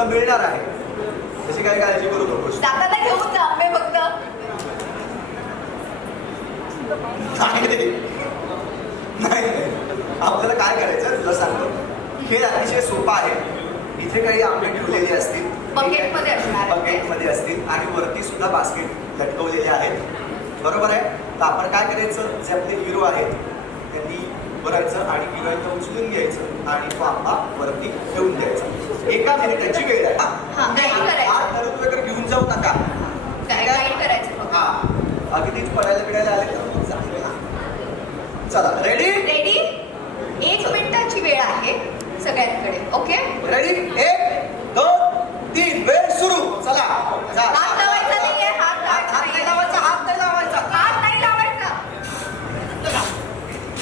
तुला मिळणार आहे, तशी काय काळजी करू नकोस. जाताना घेऊन जा आंबे फक्त. नाही आपल्याला काय करायचं तुला सांगतो. खेळ अतिशय सोपा आहे. इथे काही आंबे ठेवलेले असतील, बकेटमध्ये असणार. बकेटमध्ये असतील आणि वरती सुद्धा बास्केट लटकवलेले आहेत. बरोबर आहे. तर आपण काय करायचं, जे आपले हिरो आहेत त्यांनी करायचं आणि हिरोईनला उचलून घ्यायचं आणि तो आंबा वरती ठेवून द्यायचा. 1 मिनिटाची वेळ आहे. हात धरून वगैरे घेऊन जाऊ नका. गाईड करायचं. हा अगदीच पडायला बिडायला आले तर मग चालेल. चला रेडी रेडी. 1 मिनिटाची वेळ आहे सगळ्यांकडे. Okay ready. 1 2 3 वेळ सुरू. चला हात लावायचा नाहीये. हात नाही लावायचा. हात नाही लावायचा. हात नाही लावायचा.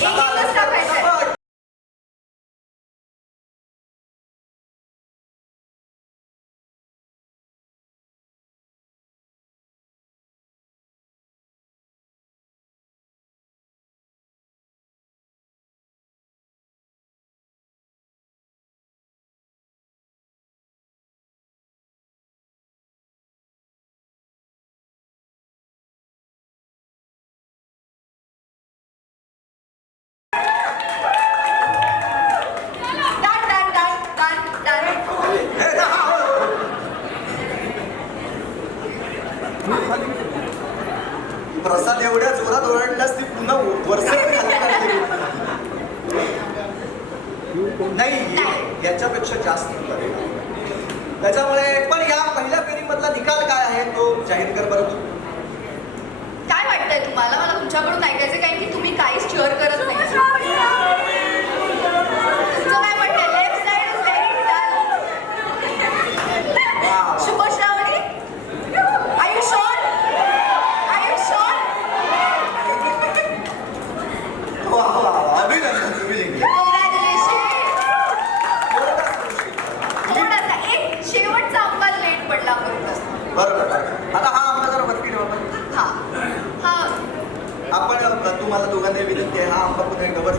एकच टाकायचं. प्रसाद एवढ्या जोरात ओरडलास ती पुन्हा वर्ष नाही याच्यापेक्षा जास्त करेल. त्याच्यामुळे पण या पहिल्या फेरीमधला निकाल काय आहे तो जाहीर कर बरं. काय वाटतंय तुम्हाला? मला तुमच्याकडून ऐकायचं काय की तुम्ही काहीच चेअर करत नाही. तुमचं काय वाटतंय? Left side is very done. Shubhashravani, are you sure? Are you sure? अभिनंदन, तुम्ही जिंकले. थोडासा एक शेवटचा आंबा लेट पडला फक्त. बरोबर. आता हा आंबा जरा वरती ठेवा. हा हा आपण तुम्हाला दोघांना विनंती आहे, हा आंबा पुन्हा कवर